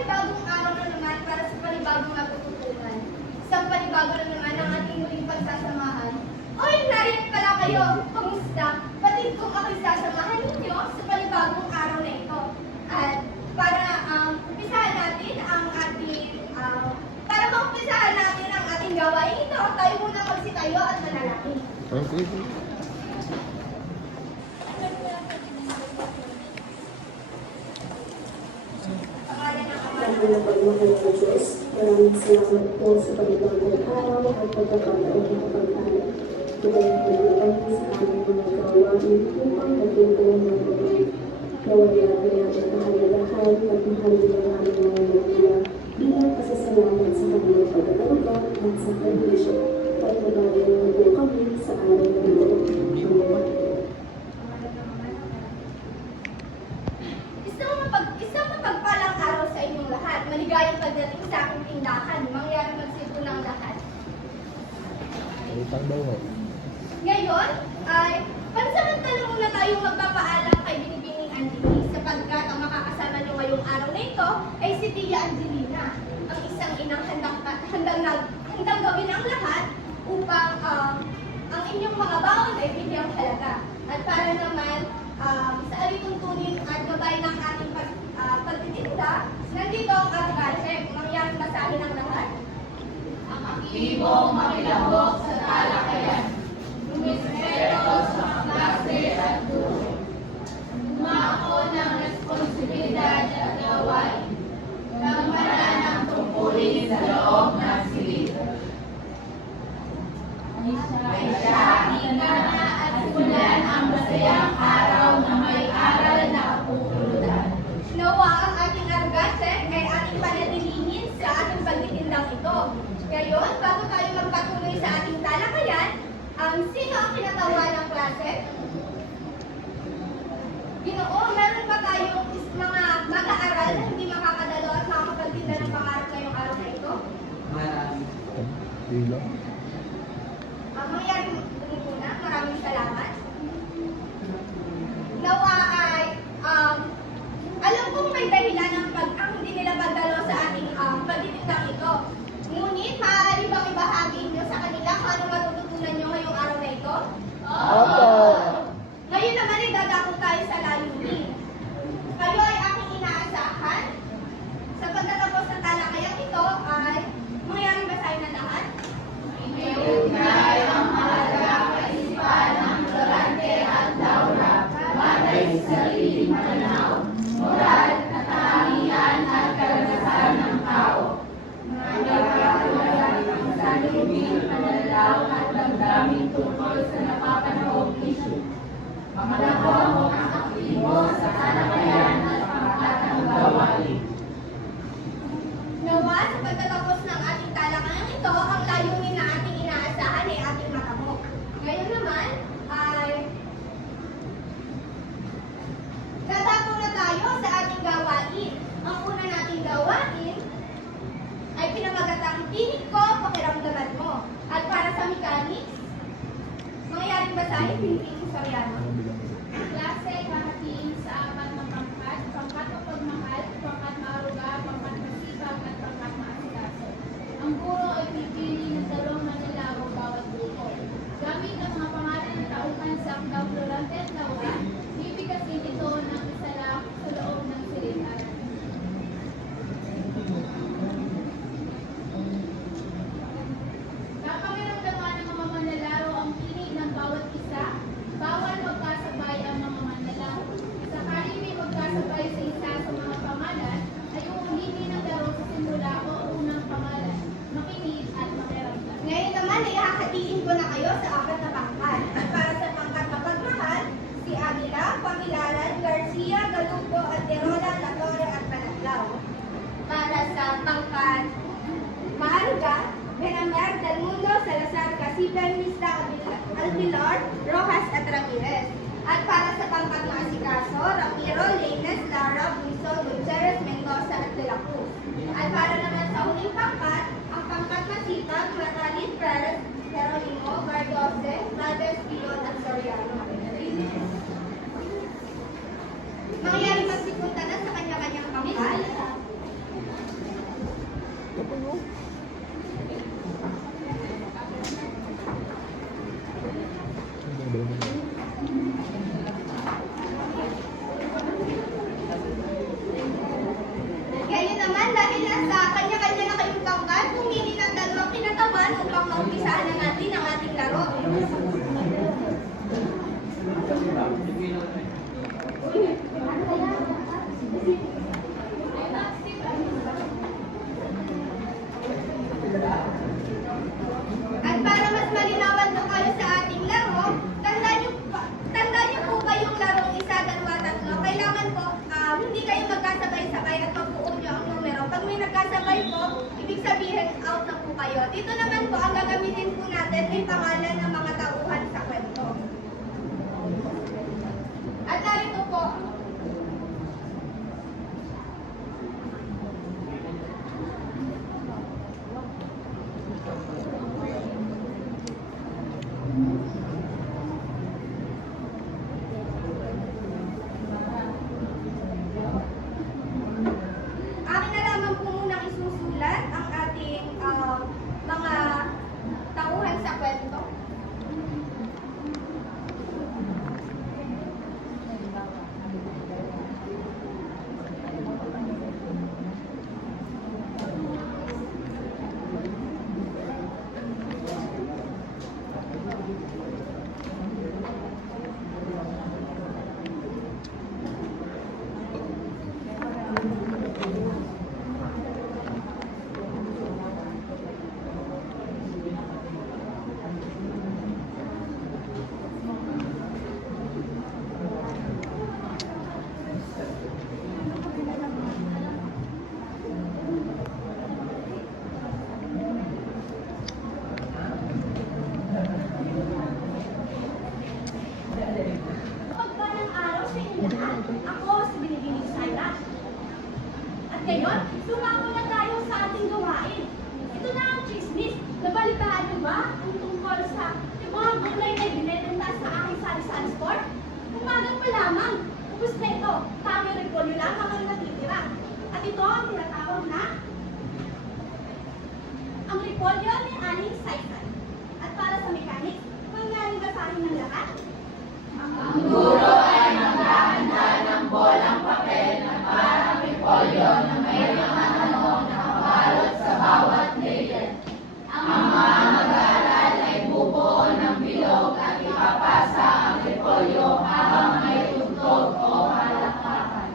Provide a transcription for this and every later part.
panibagong araw na naman para sa panibagong natututunan. Isang panibago na naman ang ating muling pagsasamahan. Oy, nariyan pala kayo! Kumusta? Batid kong ako'y sasamahan ninyo sa panibagong araw na ito. At para umpisahan natin ang ating gawain ito, tayo muna magsitayo at manalangin. Okay. Ang pagmamahal ng Diyos, maraming salamat po sa panibagong araw at pagkakataon ng pagtala. Tumayin sa aming mga gawain upang magtutulong ng mga nawala natin kahalagahan at mahalin ng aming mga magulang bilang pasasalamat sa kanilang pagkakaroon at sa kondisyon. At mabayan mo po kami sa araw na ito. Isang mapagpalang araw sa inyong lahat. Maligayang pagdating sa aking tindahan. Mangyari magsilpo ng lahat. Utang daw ho. Ngayon ay pansamantala muna tayong magpapaalam kay Binibining Angeline sapagkat ang makakasama niyo ngayong araw na ito ay si Tia Angelina, ang isang inang handang gawin ang lahat upang ang inyong mga baon ay bigyang halaga. At para naman sa alituntunin at gabay ng ating pagtitinda, nandito ang ating project. Mangyari ba sa amin ang lahat? Ang aktibong makilahok sa talakayan, lumispeto sa klase at guro, umako ng responsibilidad at gawain, tamaran ang tungkulin sa loob ng silid. Ay siya, ingana at simulan ang masayang araw na may aral na pupulutan. Nawa ang ating argase ay ating panatilihin sa ating pagtitindang ito. Ngayon, bago tayo magpatuloy sa ating talakayan, sino ang kinatawa ng klase? Ginoo, meron ba tayong mga mag-aaral na hindi makakadalo at makakapagtinda ng pangarap ngayong araw na ito? Marami. Dilo. Mangyari muna, maraming salamat. Nawa ay, alam kong may dahilan ang hindi nila pagdalo sa ating pagtitindang ito. Ngunit, maaari bang ibahagi nyo sa kanila kung ano matututunan nyo ngayong araw na ito? Opo. Ngayon naman ay dadako tayo sa layunin. Kayo ay aking inaasahan. Sa pagtatapos ng talakayang ito ay mangyari ba tayo na lahat? Iugnay ang mahalaga kaisipan ng Florante at Laura batay sa sariling pananaw, moral, katangian at karanasan ng tao. Nagkakalaga ng salubing, panalaw at damdamin tungkol sa napapanahong issue. Pamalabong ang aktibo sa talakayan at pangkatang gawain. Nawa, sa pagtatapos ng ating talakayang ito, ang layunin na ating inaasahan ay ating matamo. Ngayon naman ay dadako na tayo sa ating gawain. Ang una nating gawain ay pinamagatang tinig ko, pakiramdaman mo. At para sa mechanics, mangyayaring basahin, Pilipino Soriano. Klase hahatiin sa apat na pangkat, pangkat mapagmahal, pangkat maaruga, pangkat masipag, at pangkat maasikaso. Ang guro ay pipili ng dalawang manlalaro bawat grupo. Gamit ang mga pangalan ng tauhan sa Akdaw Florante at Laura, bibigkasin ito ng isa lang sa loob ng silid-aral. Kapakiramdaman ng mga manlalaro ang tinig ng bawat isa. Bawal magkasabay ang mga manlalaro. Sakaling may magkasabay sa isa sa mga pangalan, ay uulitin ng laro sa simula o unang pangalan. Makinig at makiramdam. Ngayon naman ay hahatiin ko na kayo sa apat na pangkat. At para sa pangkat na pagmahal, si Aguila, Pamilaran, Garcia, Galupo, Alterola, Latore at Panatlaw. Para sa pangkat maaruga, Benamer, Dalmundo, Salazar, Casipan, Mista, Albilar, Rojas at Ramirez. At para sa pangkat na asikaso, Ramiro, Lainez, Lara, Buiso, Gutierrez, Mendoza at De La Cruz. At para naman sa huling pangkat, ang pangkat masipag, Matalit, Perez, Geronimo, Bardose, Valdez, Pilon at Soriano. Mangyayari magsipunta na sa kanya-kanyang pangkat. pangkat, pumili ng dalawang kinatawan upang maumpisahan na natin ang ating laro. At para mas malinawan po kayo sa ating laro, tandaan niyo po ba yung larong isa, dalawa, tatlo? Kailangan po, hindi kayo magkasabay-sabay at pagbuo niyo ang numero. Pag may nagkasabay po, ibig sabihin out na po kayo. Dito naman po, ang gagamitin po natin ay pangalan ng mga tauhan sa kwento. At narito po, akin na lamang po munang isusulat ang ating mga tauhan sa kwento. Pagpalang araw sa inyo lahat, ako si Binibining Sara. At ngayon, sumama na tayo sa ating gawain. Ito na ang chismis. Nabalitaan niyo ba ang tungkol sa yung mga gulay na binebenta sa aking sari-sari store? Umagang pa lamang. Ubus na ito. Kami repolyo lang ang natitira. At ito ang tinatawag na ang repolyo ni Aling Saysay. At para sa mechanics, mangyaring basahin ng lahat. Ang guro ay maghahanda ng bolang papel na parang repolyo na may mga tanong na kabalot sa bawat layer. Ang mga mag-aaral ay bubuo ng bilog at ipapasa ang repolyo habang may tugtog o palakpakan.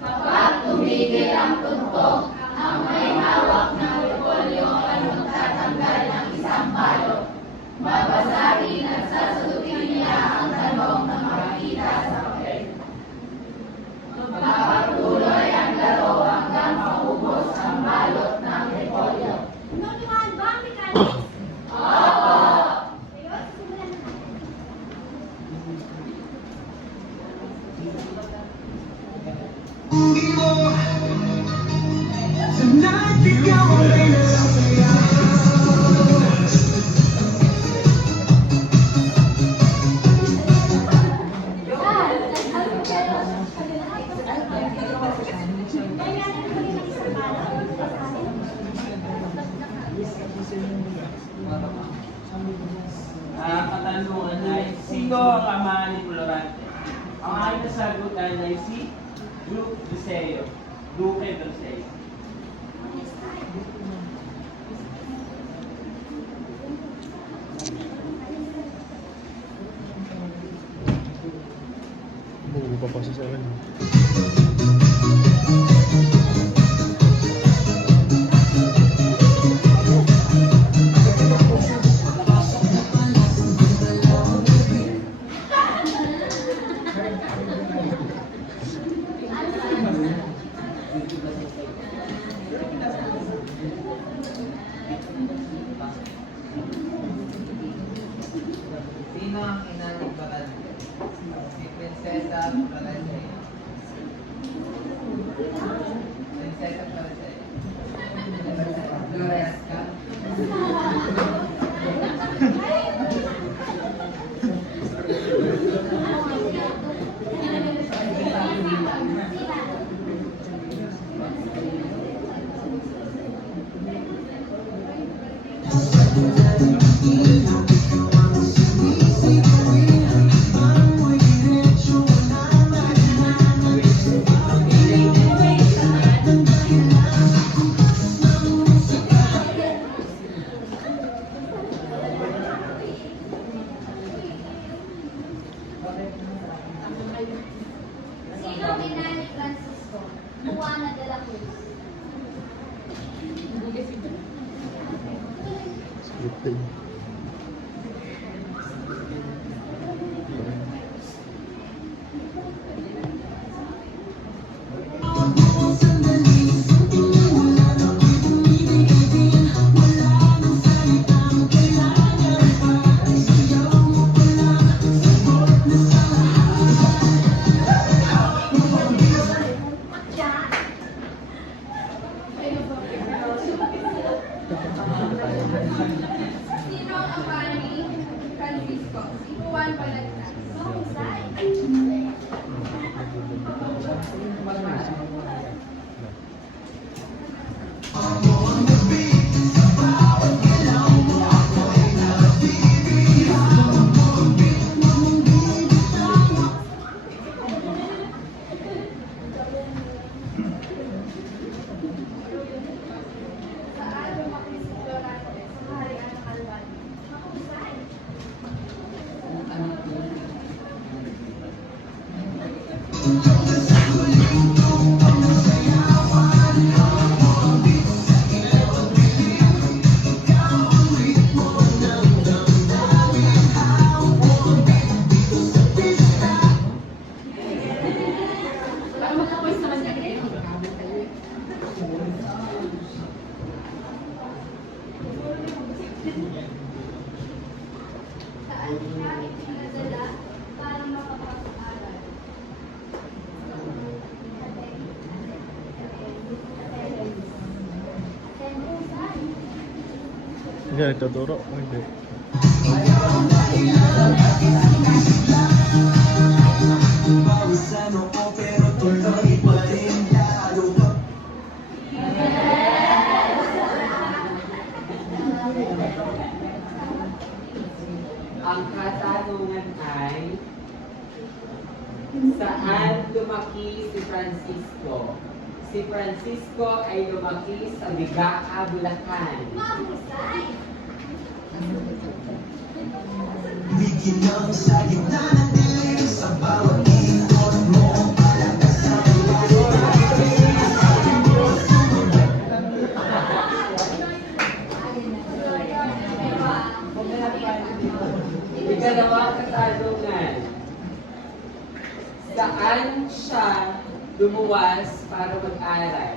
Kapag tumigil ang tugtog, ang may hawak ng repolyo ay magtatanggal ng isang balot. Babasahin at sasagutin niya ang tanong na makikita sa papel. Magpapatuloy ang laro hanggang maubos ang balot ng repolyo. Naunawahan ba ang mechanics? Opo! Ngayon, simulan na natin. Tonight, ikaw ang pinasaya. Kaya natin kami ng isang balot. Katanungan ay, sino ang ama ni Colorante? Ang aking nasagutan ay si Duke Duseo. Duque Duseo. Buo pa pa sa akin. Sino ang ina ni Barante? Si Prinsesa Barante. Sino ang ama ni Francisco? Si Juan Balagtas. Mahusay. Saan lumaki si Florante sa kaharian ng Albania? Mahusay. Saan siya ipinadala para makapag-aral? Hindi, nagtuturo. Hindi. Pausano ko pero tuloy pa rin lalo ka. Ang katanungan ay, saan lumaki si Francisco? Si Francisco ay lumaki sa Bigaa, Bulacan. Mahusay. Bigyan ng sa gitna ng dilim sa bawat ikot mo. Palabas sa Ikalawang katanungan, saan siya lumuwas para mag-aral?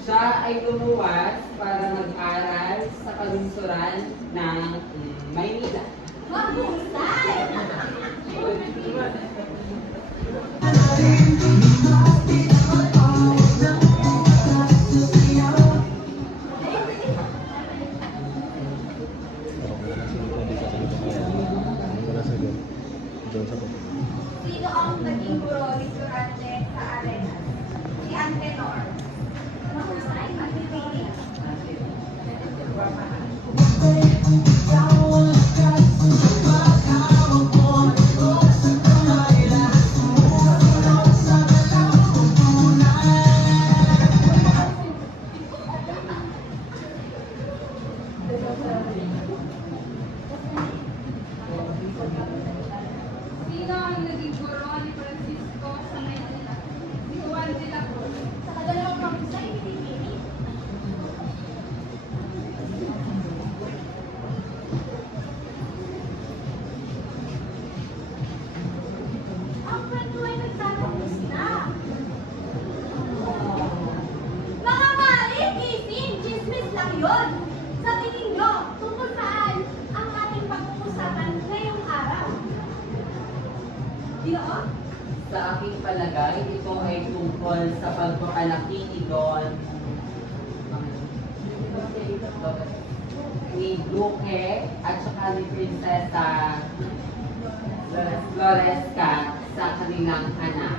Siya ay lumuwas para mag-aral sa kalungsuran ng Maynila. Mahusay. Sino ang naging guro ni Durante sa Arenas? Si Antenor. Mahusay. Matipili. Sino ang naging guro ni Francisco sa Maynila? Si Juan de la Cruz. Sa kadalawang mahusay, pinipili. Ang kwento ay nagtatapos na. Mga mari, gising, chismis lang yun. Sa tingin nyo, tungkol saan ang ating pag-uusapan ngayong araw? Ginoon? Sa aking palagay, ito ay tungkol sa pagpapalaki ni Don ni Duque at saka ni Prinsesa Floresca sa kanilang anak.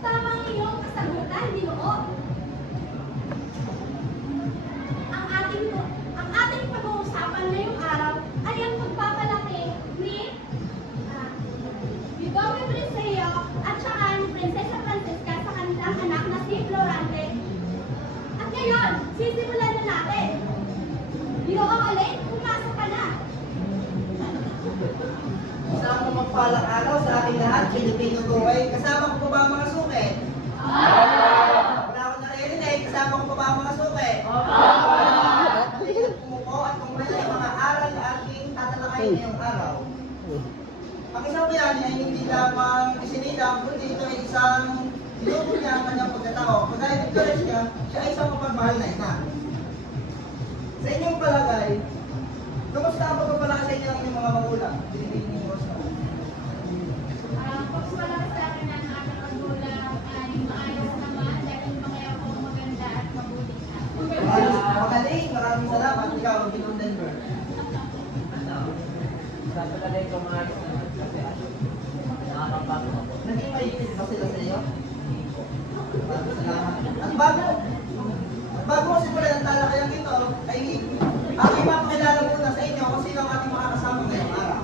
Tamang iyong kasagutan, Ginoon. Ang ating pag-uusapan ngayong araw ay ang pagpapalaki ni Yudomi Briseo at saka ni Prinsesa Francisca sa kanilang anak na si Florante. At ngayon, sisimulan na natin. Ginoong Alin, pumasok ka na. Isang mapagpalang araw sa ating lahat, Pilipino buhay. Kasama ko po ba ang mga suki? Inuupo niya ang kanyang pagkatao. Kagaya ni Florencia, siya ay isang mapagmahal na ina. Sa inyong palagay, kamusta ang pagpapalaki sa inyo ng inyong mga magulang? Binibigyan niyo sa Pagpapalaki sa akin ng aking magulang ay maayos naman dahil mga ako maganda at mabuti na. Magaling, maraming salamat. Ikaw, Ginong Denver. Sa palagay ko mga kasi nakakapagod ako. Naging maigit ba sila sa iyo? Maraming salamat. At bago ko simulan ang talakayang ito, ay aking mapakilala muna sa inyo kung sino ang ating makakasama ngayong araw.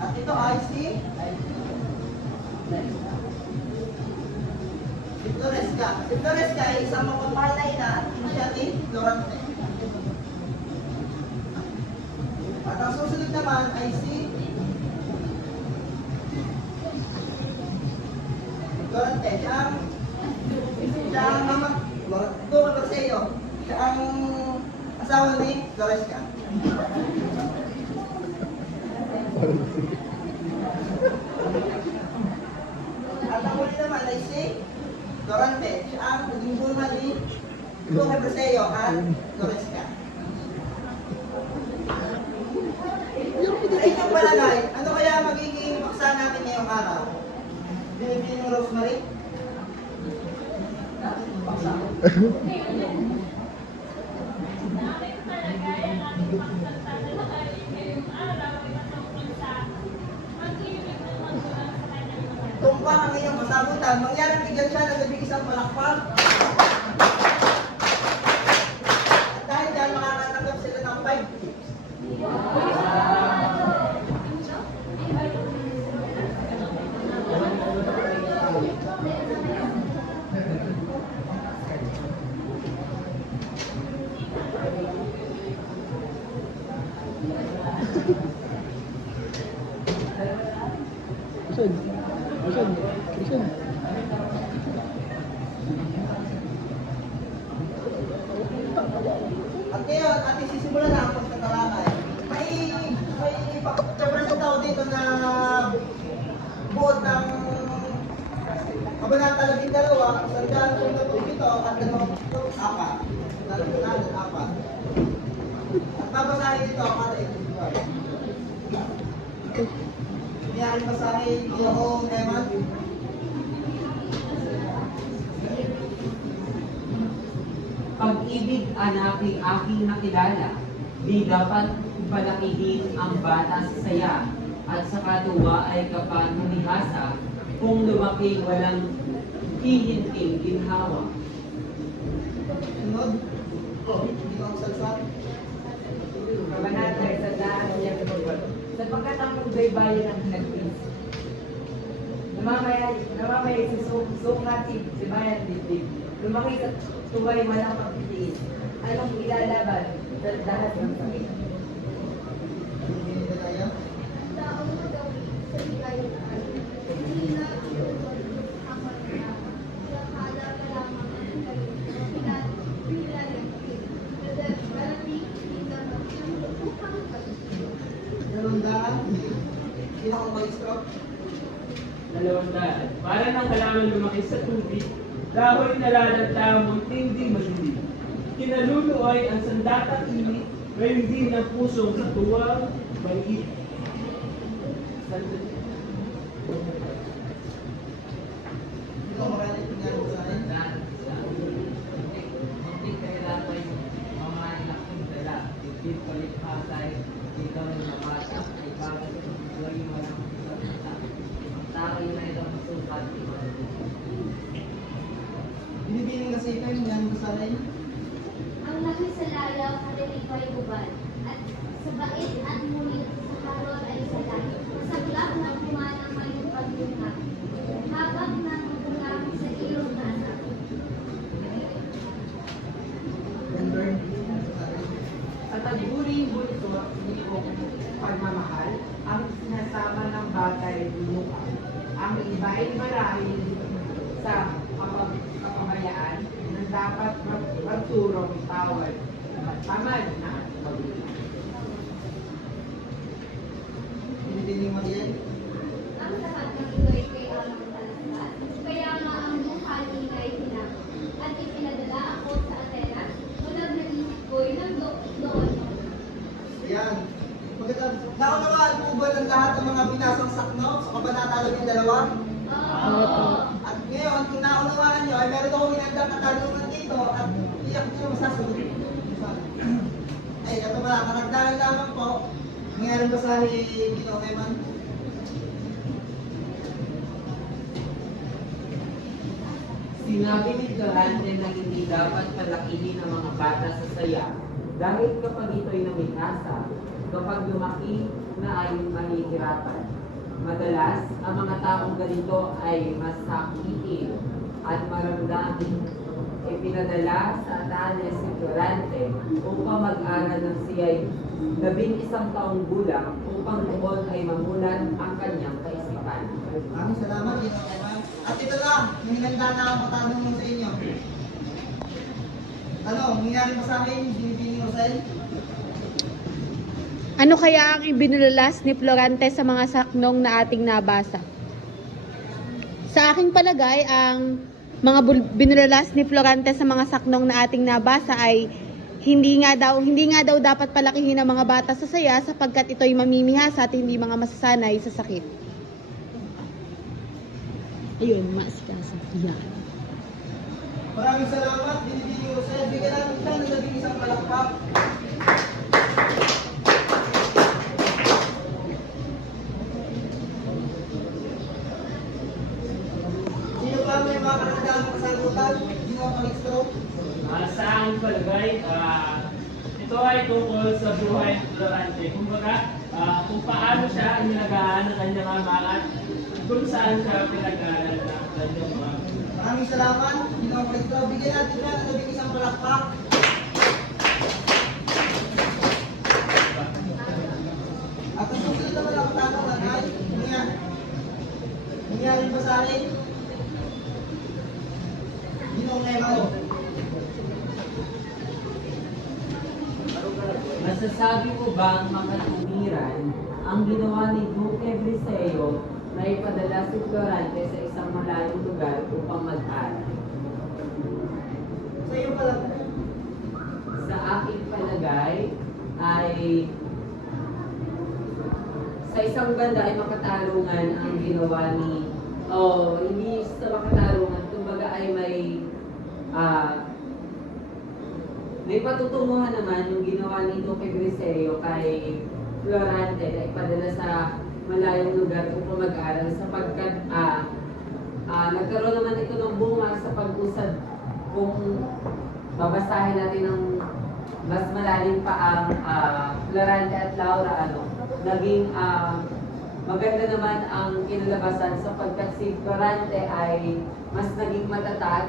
At ito ay si Floresca. Si Floresca ay isang mapapahal na ina at siya ni Florante. At ang susunod naman ay si Florante. Siya ang mama, doon sa iyo. Siya ang asawa ni Floresca. At ang huli naman ay si Florante. Siya ang naging bunga ni Luca Braseo at Floresca. Sa inyong palagay, ano kaya magiging paksa natin ngayong araw? Binibili ng Rosemary? Paksa. Tumpang ang inyong kasagutan, mangyaring bigyan siya ng labing isang palakpak. At dahil dyan, makakatanggap sila ng 5 tips. Busan. Busan. Busan. At ngayon, ating sisimulan na ang pagtatalakay. May pagkapresent ako dito na buod ng Kabanata 12, 137 at 24. Nalagpunan 4. At babasahin dito ang kada individual. Niyaring basahin yung Eman. Pag-ibig ang aking nakilala, di dapat palakihin ang bata sa saya at sa katuwa ay kapag humihasa kung lumaki walang hihinting ginhawa. Sunod. Hindi ko ang salsat. Kabanata sa daan niya sapagkat ang pagbaybayan ng nagpis. Namamaya si Sukatib, si Bayan Dibdib. Lumaki sa tuway walang pagtitiis. Anong ilalaban sa lahat ng sakit? Hindi nila kaya. Taong magawi sa hikayataan, hindi na iulod ang mangyayama. Lakala pa lamang ang kayo, pinalagpit. Darating, hindi naman siyang upang pag-ibig. Dalawang Sino ang mag-stroke? 200. Para ng halaman lumaki sa tubig, dahon nalalanta munting di masulit. Kinaluluoy ang sandatang init, hindi ng pusong katuwang maliit. Sino ang magalit ng nga sa akin? Binibining kasi ito yung nga sa akin. Ang laki sa layaw, karilito ay ubad, at sa bait at ngunit sa harol ay salay. Sa glab ng pumanang may paglunga, habang nang ulang sa ilong nasa. At ang huling buntot ni pagmamahal, ang sinasama ng bata ay lumuka. Ang iba ay marahil sa kapabayaan na dapat magturong tawad at tamad na magulang. Binibining mo yan? Ang lahat ng ito ay kay amang talaga. Kaya nga ang buhay Hindi ako sino masasagot. Ay, ito pala, karagdagan lamang po. Nangyari ba sa Ginoo Eman? Sinabi ni Durante na hindi dapat palakihin ang mga bata sa saya dahil kapag ito'y namihasa, kapag lumaki na ay mahihirapan. Madalas, ang mga taong ganito ay masakitin at maramdamin. Ipinadala sa Atanes si Durante upang mag-aral ng siya'y 11 taong gulang upang doon ay mamulat ang kanyang kaisipan. Maraming salamat, Ginoo Eman. At ito na, yung hinanda na ang patanong mo sa inyo. Tanong, nangyari ba sa akin, Binibining Rosel? Ano kaya ang ibinulalas ni Florante sa mga saknong na ating nabasa? Sa aking palagay, ang mga binulalas ni Florante sa mga saknong na ating nabasa ay hindi nga daw dapat palakihin ang mga bata sa saya sapagkat ito'y mamimihasa at hindi mga masasanay sa sakit. Ayun, maasikasa. Yan. Maraming salamat, Binibining Rosel. Bigyan natin siya ng labing isang palakpak. Sino pa may mga karagdagang kasagutan? Ginoo Calixto? Sa aking palagay, ito ay tungkol sa buhay ni Florante. Kumbaga, kung paano siya inalagaan ng kanyang ama at kung saan siya pinag-aaral ng kanyang ama. Maraming salamat, Ginoo Calixto. Bigyan natin siya ng labing isang palakpak. At ang susunod naman ang katanungan ay, nangyari ba sa akin? Ginoo Eman. Masasabi mo bang makatuwiran ang ginawa ni Duque Eliseo na ipadala si Florante sa isang malayong lugar upang mag-aral? Sa iyo pala. Sa aking palagay ay sa isang banda ay makatarungan ang ginawa ni hindi sa makatarungan, kumbaga ay may patutunguhan naman yung ginawa ni Duque Eliseo kay Florante na ipadala sa malayong lugar upang mag-aral sapagkat nagkaroon naman ito ng bunga sa pag-usad. Kung babasahin natin ng mas malalim pa ang Florante at Laura, naging maganda naman ang kinalabasan sapagkat si Florante ay mas naging matatag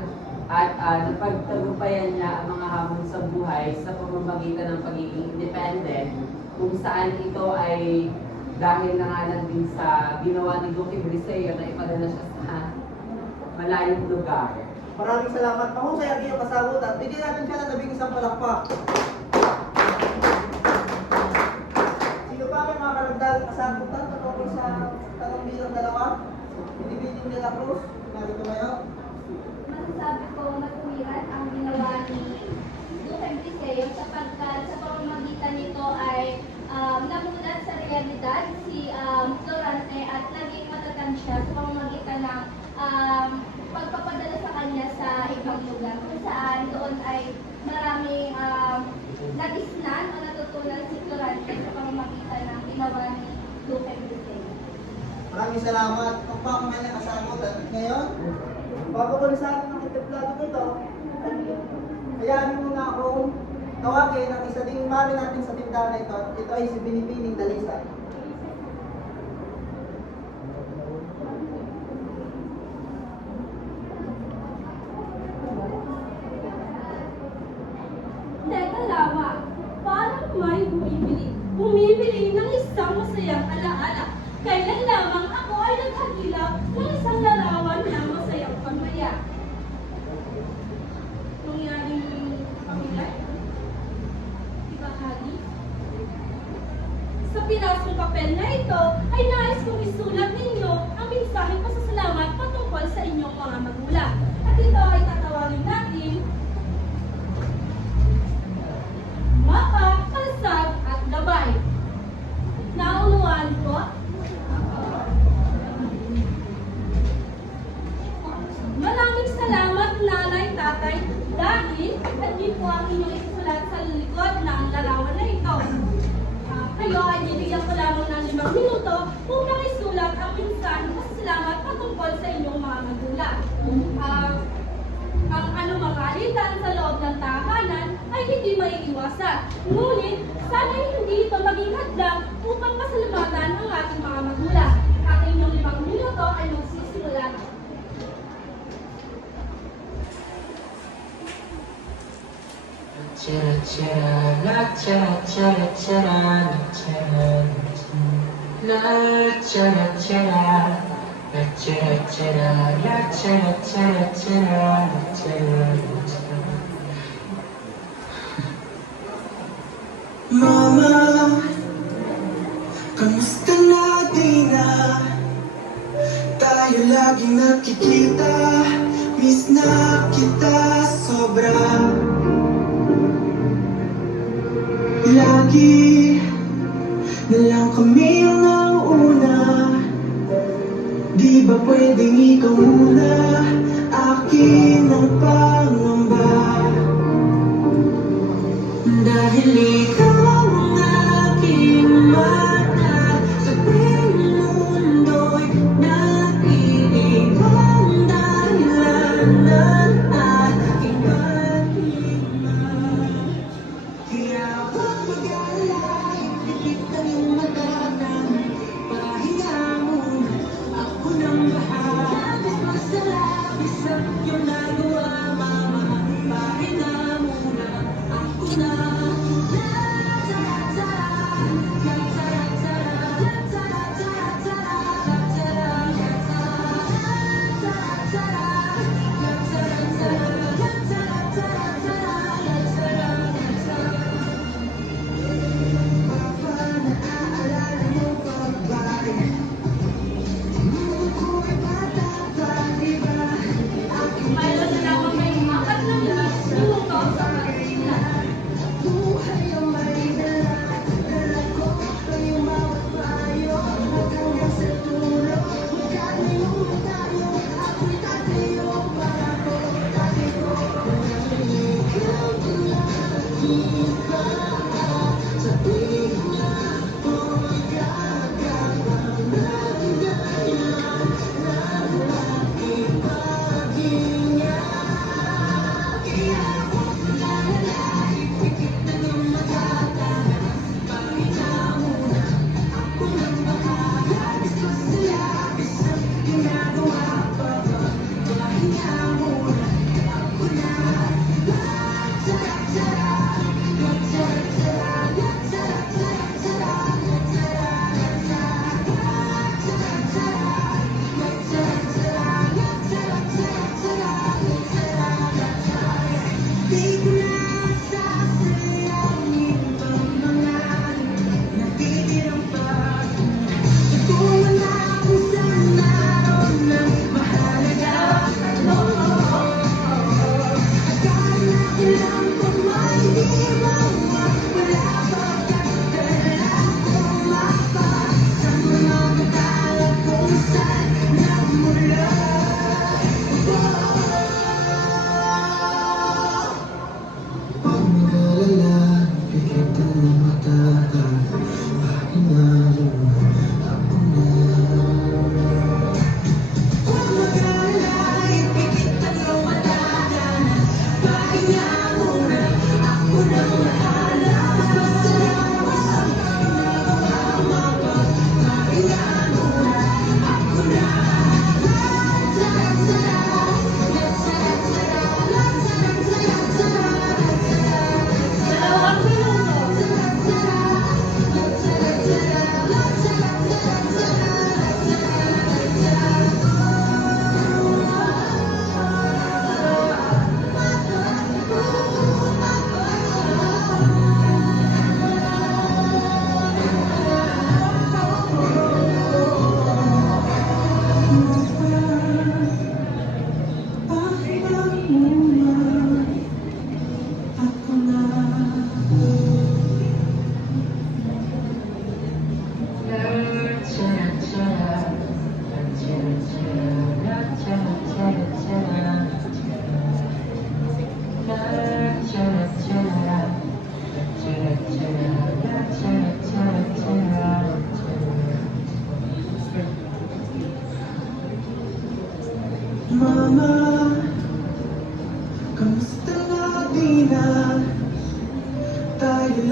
at napagtagumpayan niya ang mga hamon sa buhay sa pamamagitan ng pagiging independent, kung saan ito ay dahil nangalan din sa ginawa ni Duque Eliseo na ipadala siya sa malayong lugar. Maraming salamat. Mahusay ang iyong kasagutan. Bigyan natin siya ng labing isang palakpak. Sino pa may mga karagdagang kasagutan patungkol sa tanong bilang 2? Binibining de la Cruz. Narito kayo. Masasabi ko matuwiran ang ginawa ni Duque Eliseo sapagkat sa pamamagitan nito ay namulat sa realidad si Florante at naging matatag siya sa pamamagitan ng pagpapadala sa kanya sa ibang lugar kung saan doon ay maraming nagisnan o natutunan si Florante sa pamamagitan ng ginawa ni Duque Eliseo. Maraming salamat. Kung pa may nakasagutan. At ngayon, bago ko sa akin ng itiplado nito, hayaan mo na akong tawagin ang isa ding mari natin sa tindahan na ito. Ito ay si Binibining Dalisay. Teka lamang, paano may bumibili ng isang masayang alaala? Kailan lamang ako ay naghagilap ng isang larawan na masayang pagmaya. Nangyaring pamilay? Ibahagi? Sa pirasong papel na ito ay nais kong isulat ninyo ang mensaheng pasasalamat patungkol sa inyong mga magulang. At ito ay tatawagin natin mapa, kalsag at gabay. Naunawaan ko? Maraming salamat, nanay, tatay, dahil nandito 5 minuto upang isulat ang mensahe ng pasasalamat patungkol sa inyong mga magulang. Ang anumang alitan sa loob ng tahanan ay hindi maiiwasan. Ngunit, sana'y hindi ito maging hadlang upang pasalamatan ang ating mga magulang. Ang inyong 5 minuto ay magsisimula na. Chera chera la chera chera chera la chera la chera chera la chera chera la chera chera chera la chera. Mama, kamusta na di na? Tayo laging nakikita, miss na kita sobra. Lagi na lang kami ang nauuna. Di ba pwedeng ikaw muna? Akin ang pangamba. Dahil ikaw ang aking mata, sa buong mundo'y nakikinig ang dahilan ng aking paghima. Kaya huwag mag-alala, ipipit ang iyong mata ng pahinga muna. Ako nang bahala, labis pa sa labis ang iyong nagawa, mama. Pahinga muna, ako na.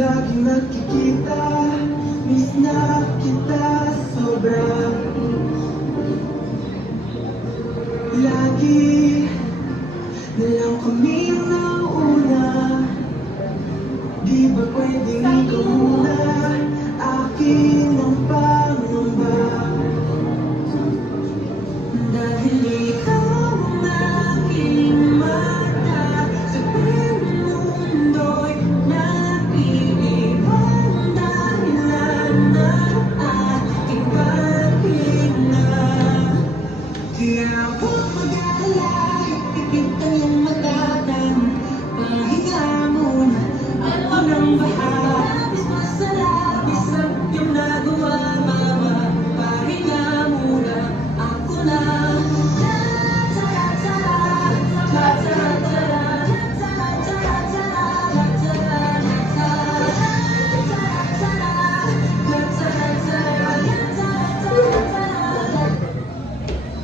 laging nakikita, miss na kita sobra. Lagi na lang kami ang nauna, di ba pwedeng ikaw muna, akin ang pangamba. Dahil ikaw ang aking mata, sa mundo'y nag-iibang dahilan na ating paghinga. Kaya huwag mag-alala, ipipit kayong matatan, pahinga muna, ako nang bahala. Labis masalabis ang iyong nagawa, mama, pahinga muna, ako na.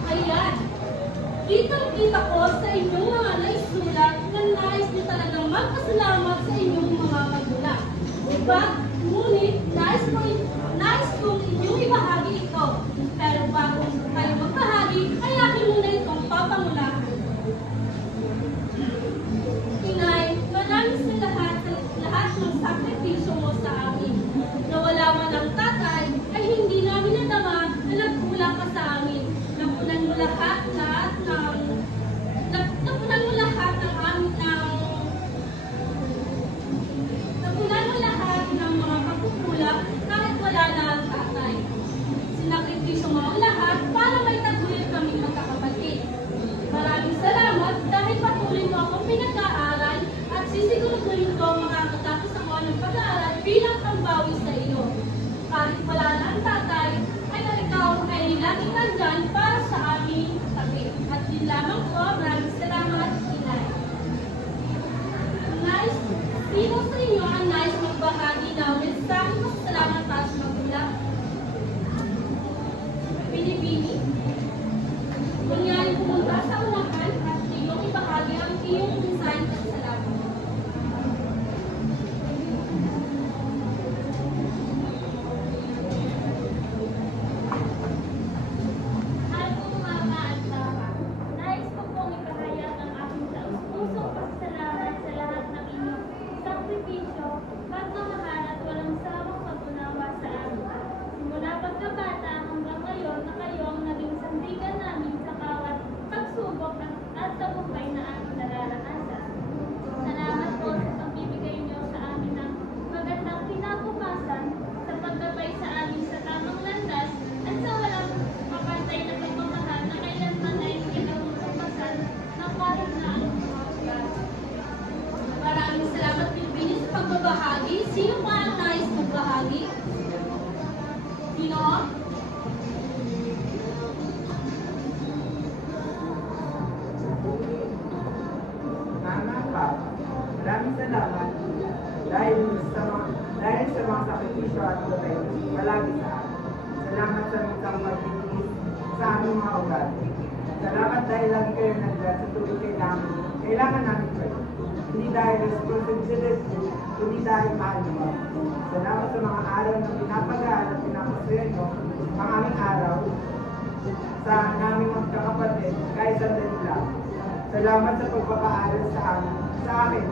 Ayan, kitang-kita ko sa inyong mga naisulat na nais niyo talagang magpasalamat sa inyong mga magulang. Diba? Ngunit, nais kong inyong ibahagi ito. Pero bago kayo magbahagi, ay akin muna itong papangunahan. Inay, maraming sa lahat ng sakripisyo mo sa amin. Nawala man ang tatay, ay hindi namin nadama na nagkulang ka sa amin. Napunan mo lahat ng mga pagkukulang kahit wala na ang tatay. Sinakripisyo mo ang lahat para may taguyod kaming magkakapatid. Maraming salamat dahil patuloy mo akong pinag-aaral at sisiguraduhin ko makakatapos ako ng pag-aaral bilang pambawi sa iyo. Kahit wala na ang tatay, ay ikaw ay laging nandyan para sa aming tabi. At din lamang po, maraming salamat, Inay. Nice. Sino sa inyo ang nais magbahagi ng mensahe ng salamat para sa magulang? Binibini. Kunyaring pumunta sa unahan at iyong ibahagi ang iyong mensahe ng salamat. Mahal kong mama at papa, nais ko pong ipahayag ang aking taus-pusong pasasalamat sa lahat ng inyong sakripisyo, pagmamahal at walang sawang pag-unawa sa amin. Simula pagkabata hanggang ngayon na kayo ang naging sandigan namin sa bawat pagsubok at tagumpay na aming nararanasan. Salamat po sa pagbibigay niyo sa amin ng magandang kinabukasan, sa paggabay sa amin sa tamang landas, at sa walang mapantay na pagmamahal na kailanman ay hindi nabubukasan ng kahit na anong mga ugat. Maraming salamat, Binibini, sa pagbabahagi. Sino pa ang nais magbahagi? Sino? Mama, Papa, maraming salamat dahil sa mga sakripisyo at gabay palagi sa amin. Salamat sa isang pagtitiis sa aming mga ugat. Salamat dahil lagi kayo nandiyan sa tuwing kailangan namin kayo. Hindi dahil responsibility, kundi dahil mahal mo. Salamat sa mga araw na pinapagaan at pinapasaya nyo ang aming araw sa naming magkakapatid kahit sandali lang. Salamat sa pagpapaaral sa akin.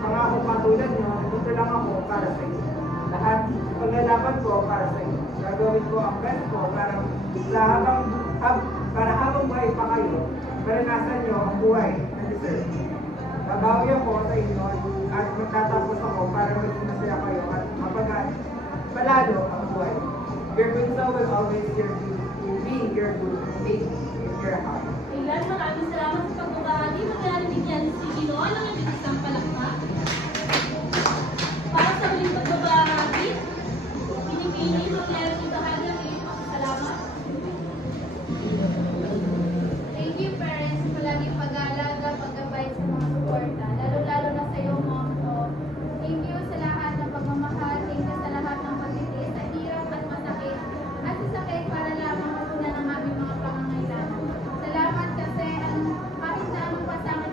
Pangako patulad nyo, dito lang ako para sa inyo. Lahat paglalaban ko para sa inyo. Gagawin ko ang best ko para habang buhay pa kayo, maranasan nyo ang buhay na deserve. Babawi ako sa inyo at magtatapos ako para maging masaya kayo at palalo ang buhay. Your bunso will always be your good faith in your heart. Ayan, maraming salamat sa pagbabahagi. Magnarinig yan si Ginoon ng isang palakpak. Para sa huling pagbabahagi, Binibini, magnarinig ibahagi ang iyong pasasalamat. Thank you, parents, palaging pag-aalaga, paggabay sa mga suporta, lalo-lalo na sa iyo, mom ko. Thank you sa lahat ng pagmamahal, thank you sa lahat ng pagtitiis, sa hirap at masakit, at sa sakit para lamang mapunan ang aming mga pangangailangan. Salamat kasi kahit na anong pasama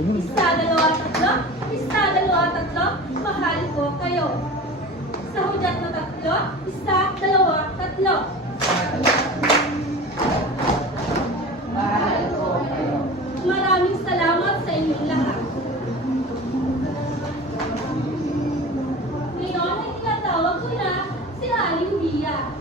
Isa, dalawa, tatlo. Isa, dalawa, tatlo. Mahal ko kayo. Sa hudyat na tatlo. Isa, dalawa, tatlo. Mahal ko kayo. Maraming salamat sa inyong lahat. Ngayon ay tinatawag ko na si Aling Bia.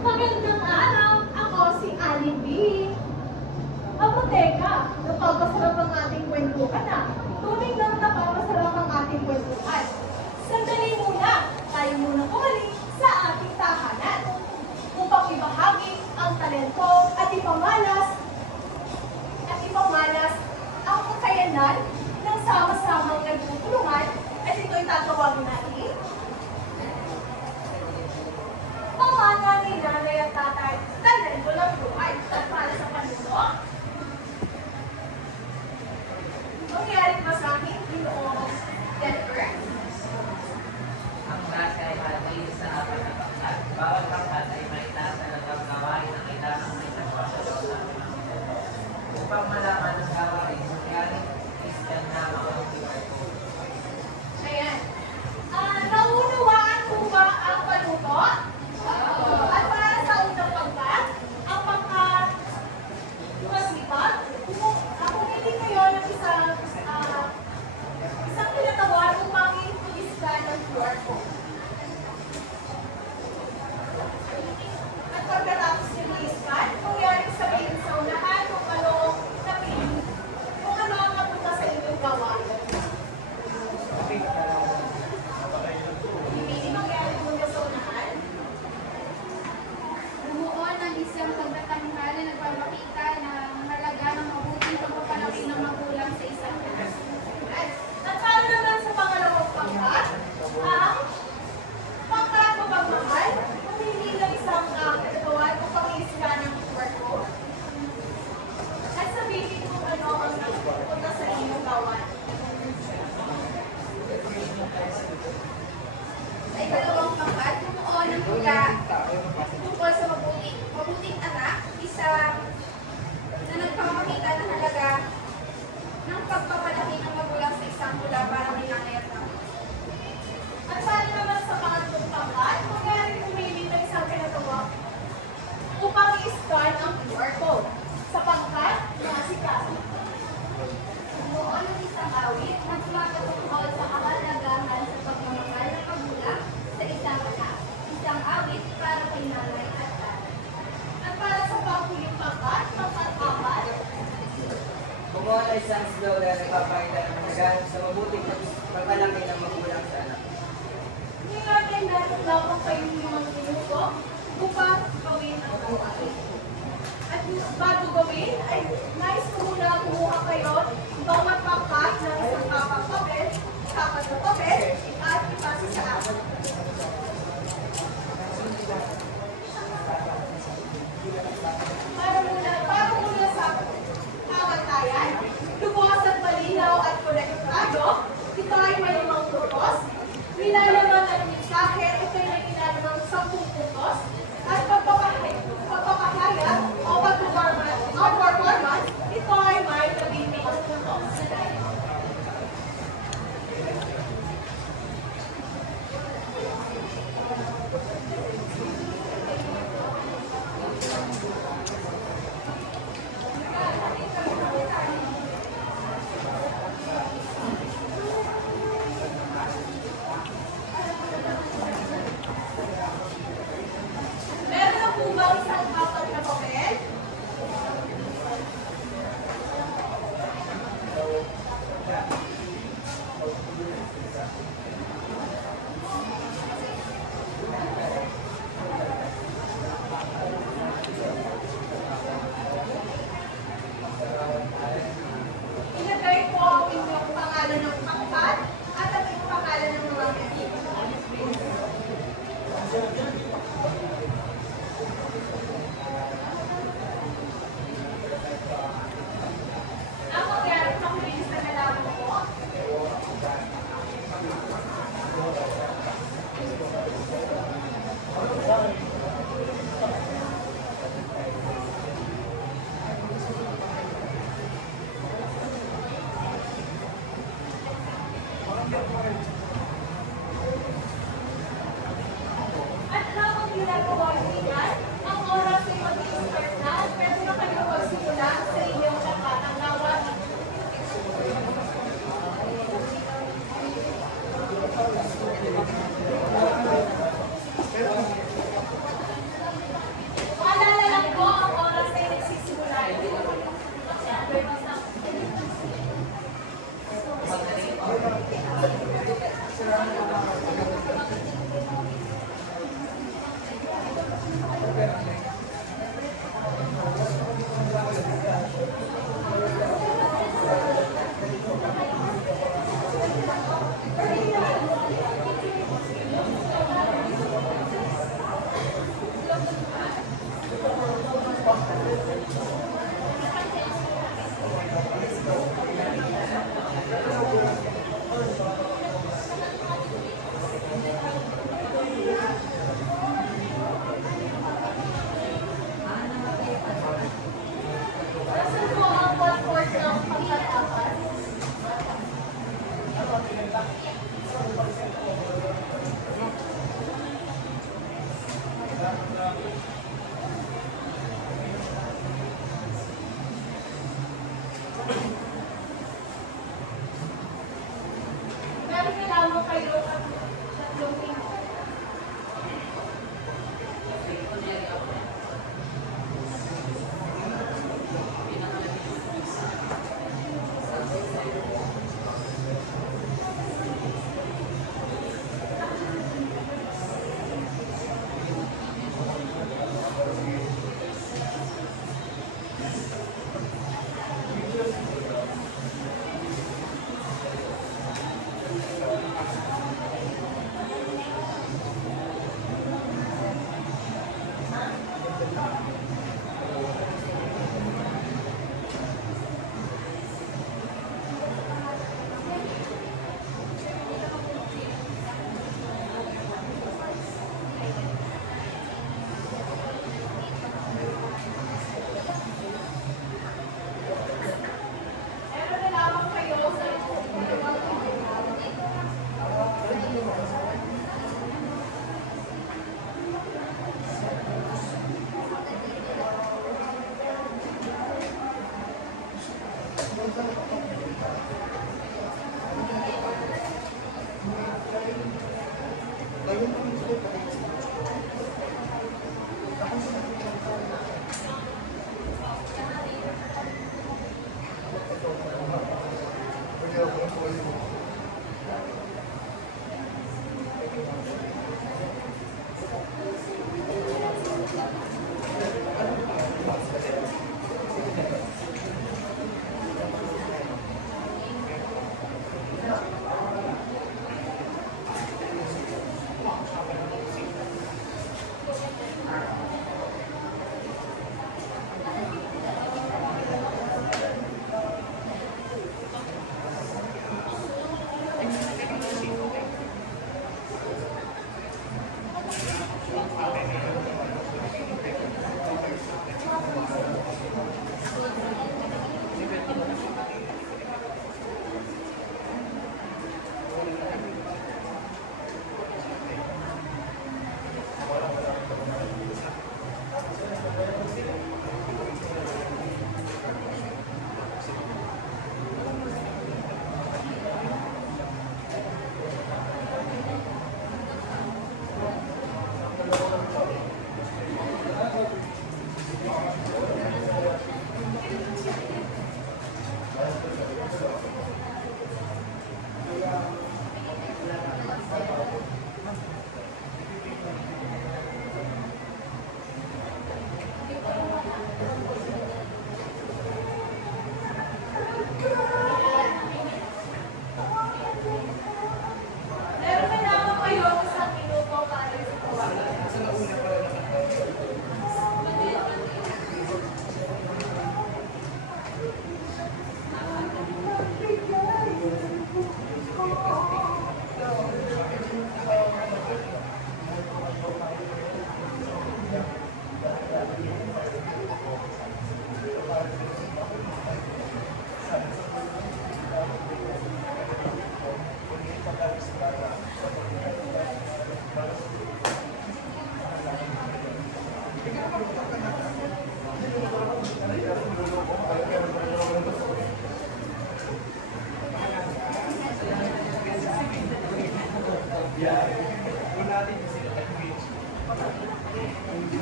Magandang araw! Ako si Aling B. Aba, teka, napapasarap ang ating kwentuhan na. Tunay nang napapasarap ang ating kwentuhan. Sandali muna, tayo muna umalis sa ating tahanan upang ibahagi ang talento at ipamalas ang kakayanan ng sama-samang nagtutulungan at ito'y tatawagin natin pamana ni nanay at tatay, talento ng buhay at para sa panuno. Nangyari ba sa akin, Ginoong Jennifer? Ang klase ay hati sa apat na pangkat. Bawat pangkat ay may tasa na gawain na kailangan may nagawa sa loob ng mga ito. Upang malaman ang gawain, nangyari isyan na mga QR code. Ayan. Naunawaan po ba ang panuno? At para sa unang pangkat, ang pangkat masipag, kung hindi kayo ng isang tinatawag upang i-scan ng QR code. At pagkatapos nyo i-scan, kung yaring sabihin sa unahan kung ano ang napunta sa inyong gawain. Hindi mangyari muna sa unahan. Bumuo ng isang pagtatanghal na nagpapakita ng halaga ng mabuting pagpapalaki ng magulang sa isang anak. At para naman sa pangalawang pangkat, ang pangkat o pagmahal, kung hindi na isang kagawan upang i-scan ng QR code. At sabihin kung ano ang napunta sa inyong gawan. Sa ikalawang pangkat, bumuo ng hula tungkol sa mabuting anak, isang na nagpapakita ng halaga ng pagpapalaki ng magulang sa isang hula para kay nanay at tatay. At para naman sa pangatlong pangkat, mangyari pumili ng isang pinatawag upang i-scan ang QR code sa pangkat na si Cassie. Bumuo ng isang awit na tumatutungkol sa kahalagahan sa pagmamahal ng magulang sa isang anak. Isang awit para kay nanay at tatay. At para sa panghuling pangkat, pangkat-apat, Bumuo na isang slogan na nagpapakita ng halagaan sa mabuting pagpalaki ng magulang sa anak. nilagay natin lamang kayo ng mga minuto upang gawin ang gawain. At bago gawin, ay nais ko muna kumuha kayo bawat pangkat ng isang kapag papel, kapat na papel, at ipasa sa akin. Para muna sa kamatayan, lubos at malinaw at konektado, ito ay may 5 puntos. Nilalaman ang mensahe, ito ay may nilalaman 10 puntos. At pagpapahayag o performance, ito ay may 15 puntos. ginagawa niyo yan? Ang oras ay mag-start na. Pwede na kayo magsimula sa inyong katangawan. Paalala lang po, ang oras ay nagsisimula. Nasaan po ang one-fourth ng pangkat-apat? Meron na lamang kayo at tatlong minuto. Meron na lamang kayo sa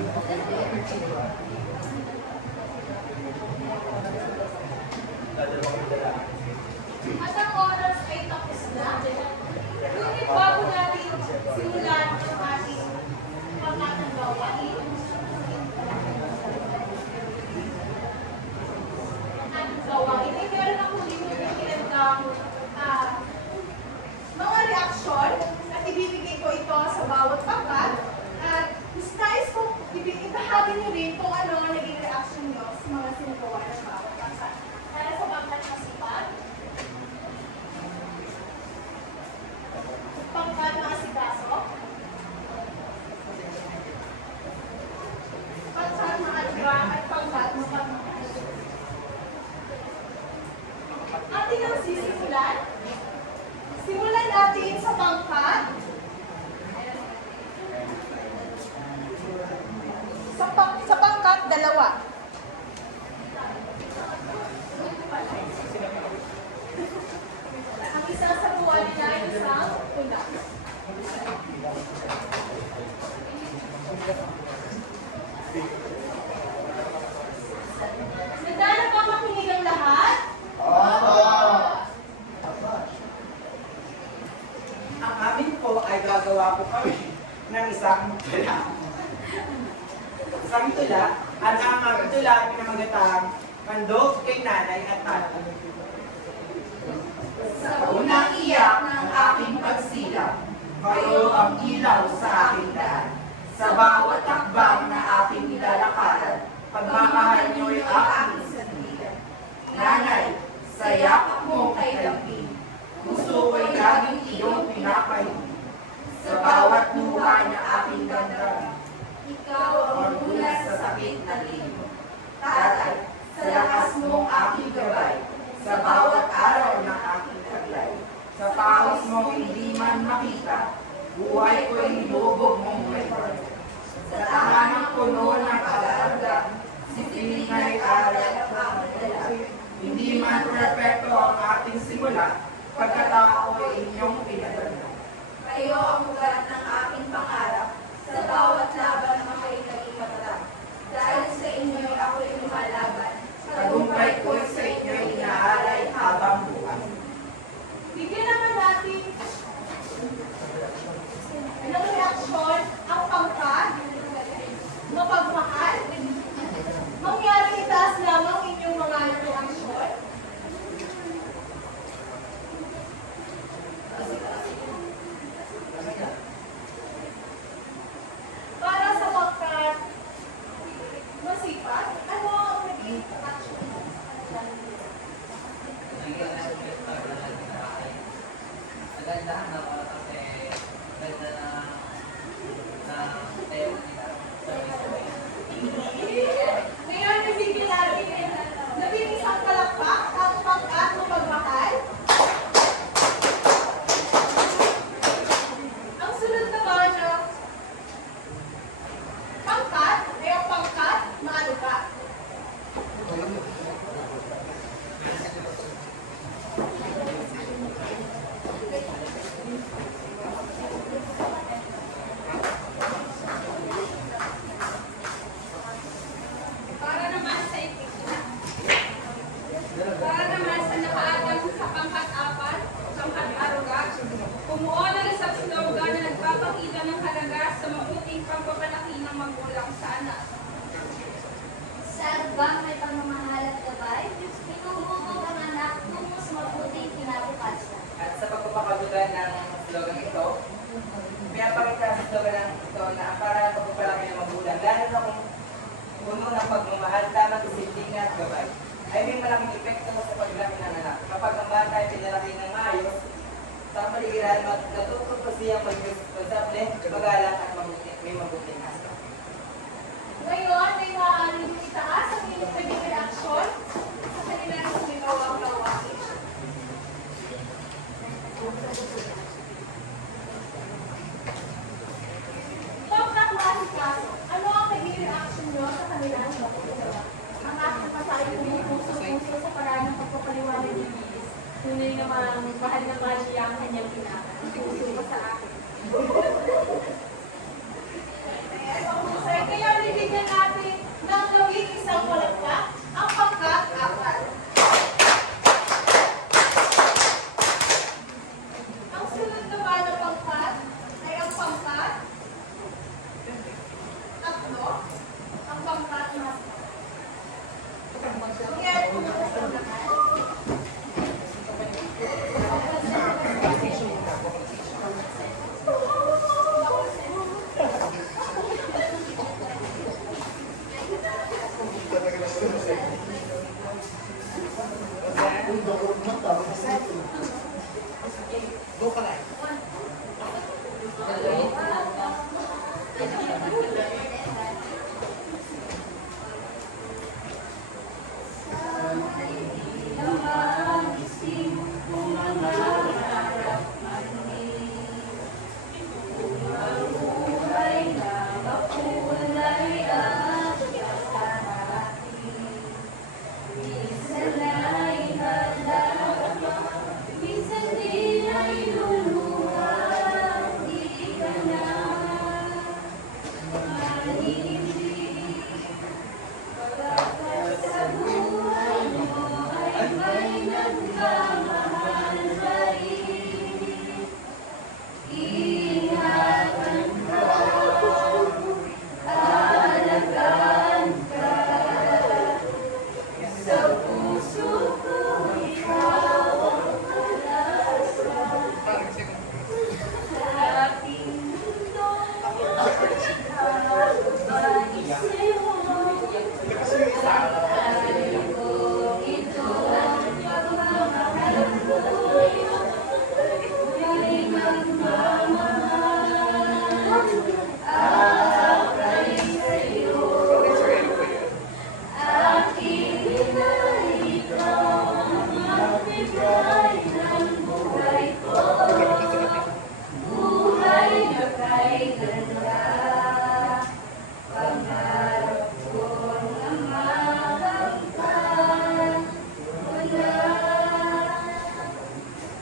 At ang oras ay tapos na. Ngunit bago natin simulan ang ating pagkatang gawain, ay meron ako dito ikinandang mga reaksyon at ibibigay ko ito sa bawat pangkat at nais ko ibahagi niyo rin kung ano ang naging reaksyon niyo sa mga sinagawa ng bawat pangkat. Para sa pangkat na sipat, pangkat na asikaso, pangkat na alga at pangkat na pagmamahal. Ating ang sisimulan. Simulan natin sa pangkat. Sa pangkat, dalawa. Ang isa sa buwan nila ay isang pula. Nagdala ba makinig ang lahat? Ang amin po ay gagawa po kami ng isang tula. Isang tula, at ang tula ay pinamagatang mandog kay nanay at tatay. Sa unang iyak ng aking pagsilap, kayo ang ilaw sa aking daan. Sa bawat takbang na aking nilalakaran, pagmamahal niyo'y aking sandigan. Nanay, sa yakap mo kay Damping, gusto ko'y laging iyong pinapahin. Sa bawat luha na aking ganda, ikaw ang mula sa sakit na lino. Tatay, sa lakas mong aking gabay, sa bawat araw ng aking taglay, sa pawis mong hindi man makita, buhay ko'y nilubog mong weather. Sa tahanang puno ng pag-aarga, si Piling ay aral at amadala. Hindi man perfecto ang ating simula, pagkatao ay inyong pinadala. Kayo ang ugat ng aking pangarap, sa bawat laban na ako'y naging matatag. Dahil sa inyo'y ako'y lumalaban, tagumpay ko'y sa inyo'y inaalay habang buhay. Bigyan naman natin ng reaksyon ang pangkat, mapagmahal. Mangyari itaas lamang inyong mga reaksyon. Para sa pangkat, masipag, ano ang naging reaksyon mo sa kanila? Maganda na ako kasi ganda na tayo nila sa Ngayon, nabigyan natin ng isang palakpak ang pangkat mapagmahal. Ang sunod naman ng pangkat ay ang pangkat maaluka. Para naman sa nakaagang sa pangkat-apat, pangkat-aruga, kumuha na rin sa slogan na nagpapakita ng halaga sa mabuting pagpapalaki ng magulang sa anak. Sa agbang may pagmamahal at gabay, inuhubog ang anak tungo sa mabuting kinabukasan. At sa pagpapakagutan ng slogan ito, pinapakita sa slogan ito na para pagpapalaki ng magulang, lalo na kung puno ng pagmamahal, tamang disiplina at gabay, ay may malaking epekto sa paglaki ng anak. Kapag ang bata ay pinalaki ng maayos, sa paligiran, natuto pa siya mag-responsable, magalang at may mabuting asa. Ngayon, may maaari yung itaas ang inyong naging reaksyon sa kanilang ginawang gawain. Pangkat maasikaso, ano ang naging reaksyon nyo sa kanilang gawain? Ang aking pasayo pumupuso sa paraan ng pagpapaliwanag ni Liz. Tunay namang mahal na mahal niya ang kanyang pinaka. Puso pa sa akin. Kaya, kaya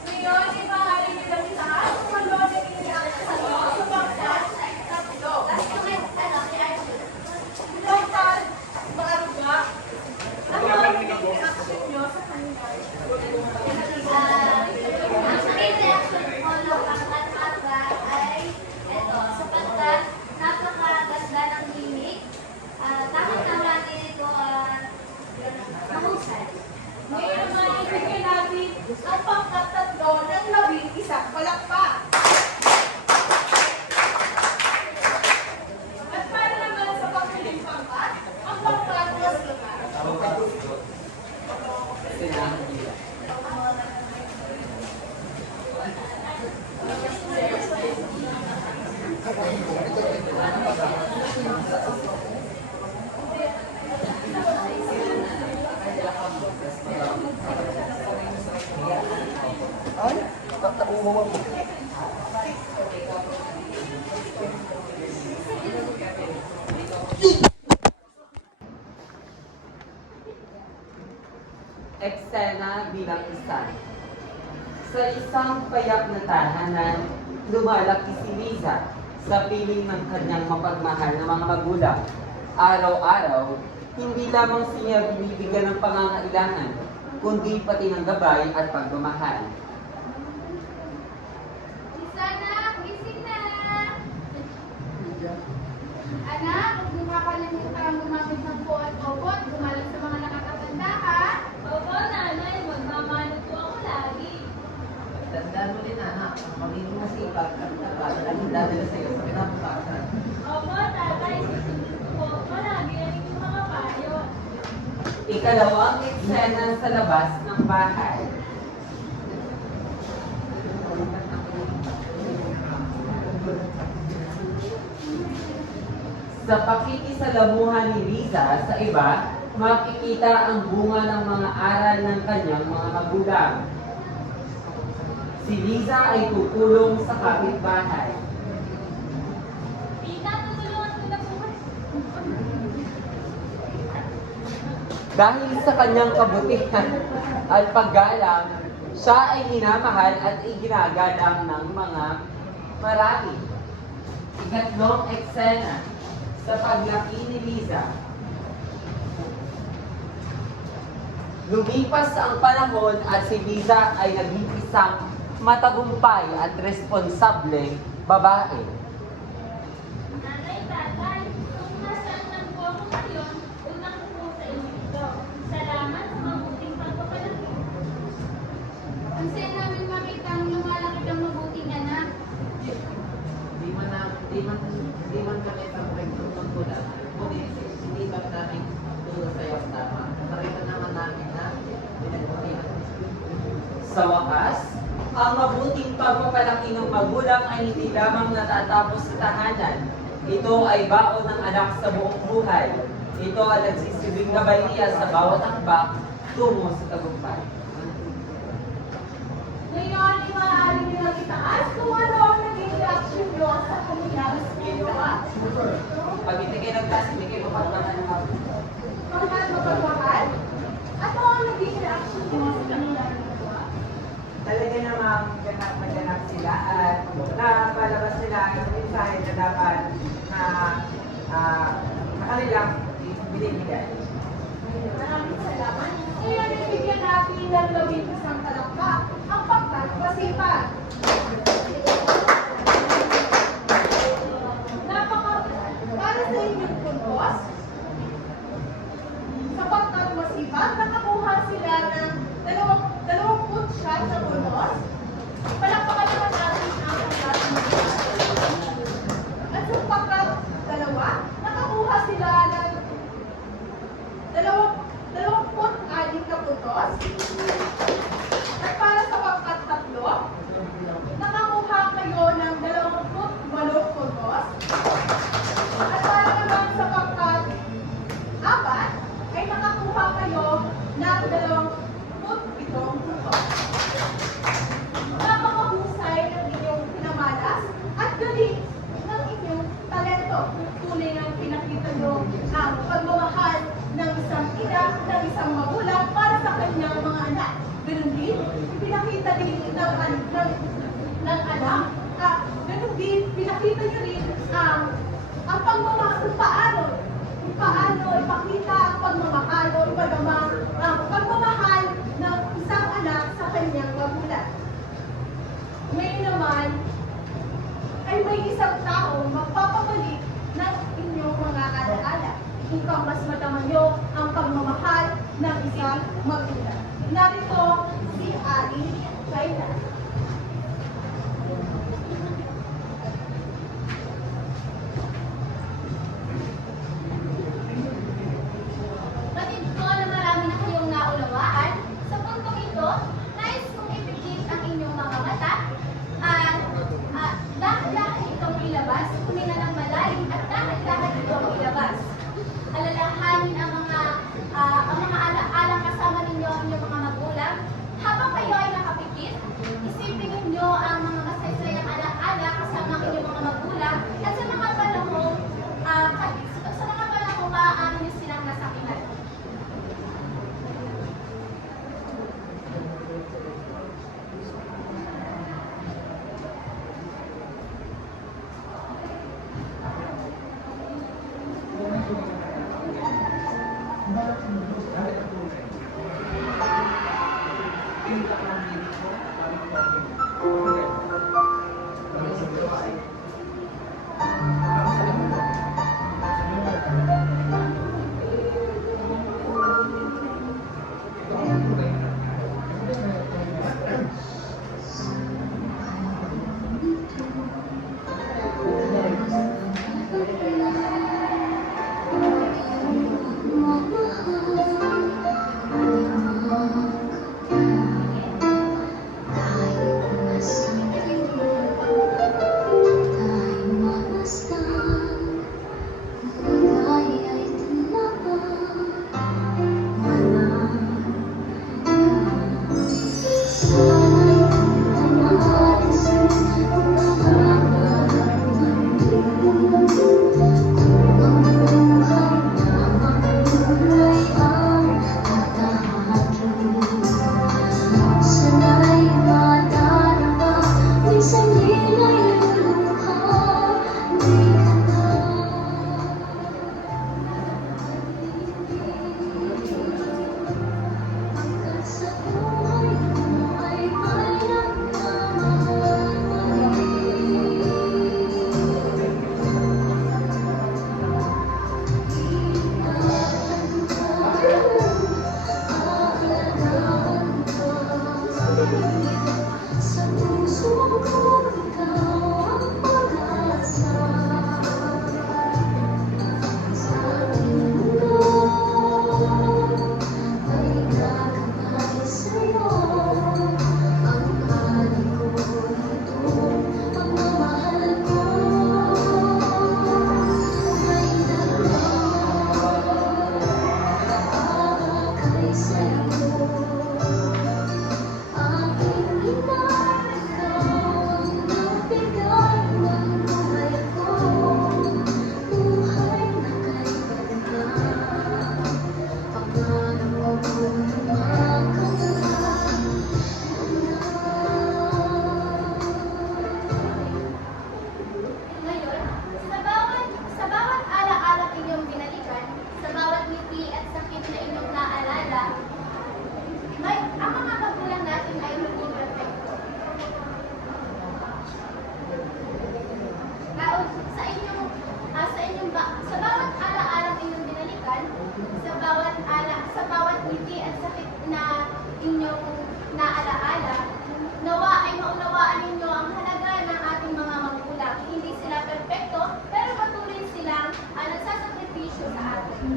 Ngayon, ibahagi niyo kami sa kung ano ang naging reaction mo sa pagkat tatlo. Total, maaruga. Ano ang naging reaction niyo sa kanila? Ang main reaction ko ng pangkat maruga ay eto, sapagkat napakaganda ng gimmick. Bakit naman ito mahusay? Ngayon naman, ibigay natin ang pangkat tatlo ng 11 palakpak. At para naman sa pagpiling pangkat, ang pangkat mas lugar. Ay, nauuhaw ako. Eksena bilang isa. Sa isang payak na tahanan, lumalaki si Liza sa piling ng kanyang mapagmahal na mga magulang. Araw-araw, hindi lamang siya binibigyan ng pangangailangan, kundi pati ng gabay at pagmamahal. Isa na, gising na! Anak, huwag mo kakalimutan gumamit ng po at opo at gumaling sa mga nakakatanda, ha? Opo, nanay, magmamano po ako lagi. Tandaan mo din, anak, ang magiging masipag at tapat ang dadala sa iyo sa kinabukasan. Opo, tatay, susunod po. Palagi na rin yung mga payo. Ikalawang eksena sa labas ng bahay. Sa pakikisalamuhan ni Liza sa iba, makikita ang bunga ng mga aral ng kanyang mga magulang. Si Liza ay tutulong sa kapitbahay. Tita, tutulungan ko na po kayo. Dahil sa kanyang kabutihan at paggalang, siya ay minamahal at iginagalang ng mga marami. Ikatlong eksena sa paglaki ni Liza. Lumipas ang panahon at si Liza ay naging isang matagumpay at responsable babae. Nanay, tatay, kung nasaan man po ako ngayon, unang po sa inyo ito. Salamat sa mabuting pagpapalaki. Ang saya namin makita ang lumalaki kang mabuting anak. Di man kami perfecto magkulang. Ngunit hindi ba namin tulong sa iyo tama? Nakita naman namin na pinagpapalaki. Sa wakas, ang mabuting pagpapalaki ng magulang ay hindi lamang natatapos sa tahanan. Ito ay baon ng anak sa buong buhay. Ito ang nagsisilbing gabay niya sa bawat hakbang tungo sa tagumpay. Ngayon, maaari nilang itaas kung ano ang naging reaction nyo sa kanilang ginawa. Pag hindi kayo nagtaas, hindi kayo mapagbahan ng Mga mapagmahal, ano ang naging reaction nyo sa kanilang ginawa? Talaga namang ganap na ganap sila at napalabas sila ang mensahe na dapat na kaibigan. Maraming salamat. Kaya nabigyan natin ng gawin isang palakpak ang pagkat masipag. Para sa inyong puntos, sa pagkat masipag, nakakuha sila ng 20 shot sa puntos. Palakpakan naman natin ang pagkat masipag. At sa pagkat dalawa, nakakuha sila ng 26 na puntos. At para sa pagkat tatlo, nakakuha kayo ng 28 puntos. At para naman sa pagkat apat, ay nakakuha kayo ng 27 puntos. Napakahusay ng inyong pinamalas at galing ng inyong talento. Tunay ng pinakita nyo ang pagmamahal ng isang ina, ng isang magulang para sa kanyang mga anak. Ganun din, pinakita din ng anak. Ganun din, pinakita nyo rin ang pagmamahal, kung paano ipakita ang pagmamahal o ipadama ang pagmamahal ng isang anak sa kanyang magulang. Ngayon naman, ay may isang tao magpapabalik ng inyong mga alaala upang mas matama nyo ang pagmamahal ng isang magulang. Narito si Ali Kayla. Batid ko na marami na kayong naunawaan. Sa puntong ito, nais kong ipikit ang inyong mga mata at dahan-dahan itong ilabas, humina ng malalim at dahan-dahan itong ilabas. Alalahanin ang mga ala-alang kasama ninyo ang inyong mga magulang. Habang kayo ay nakapikit, isipin ninyo ang mga masaysayang ala-ala kasama ang inyong mga magulang at sa mga panahong maaari nyo silang nasakinan. Dahil inyong naalaala, nawa ay maunawaan ninyo ang halaga ng ating mga magulang. Hindi sila perfecto, pero patuloy silang nagsasakripisyo sa atin.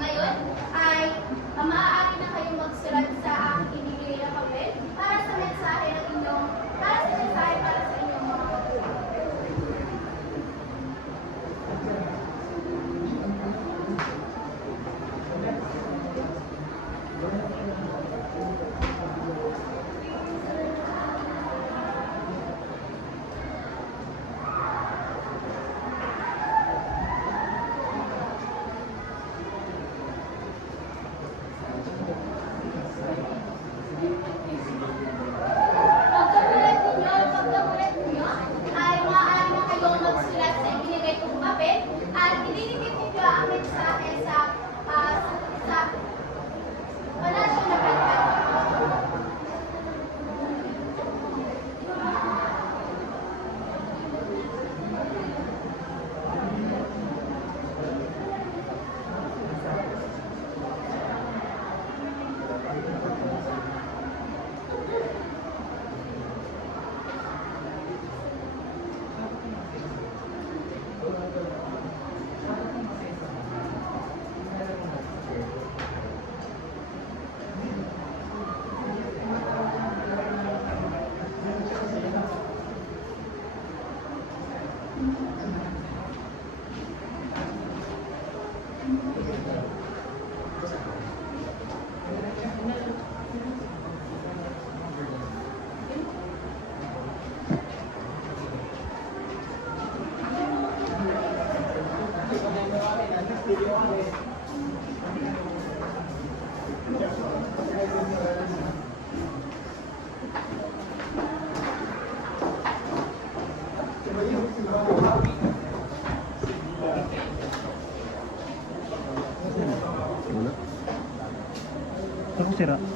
Ngayon ay maaari na kayong magsulat sa aking ibigay na papel para sa mensahe ng inyong para sa inyong mga magulang. Pagkamulat ninyo, ay maaari na kayong magsulat sa ibinigay kong papel at ididikit ninyo ang mensahe sa palasyo na kanta. Ako sira.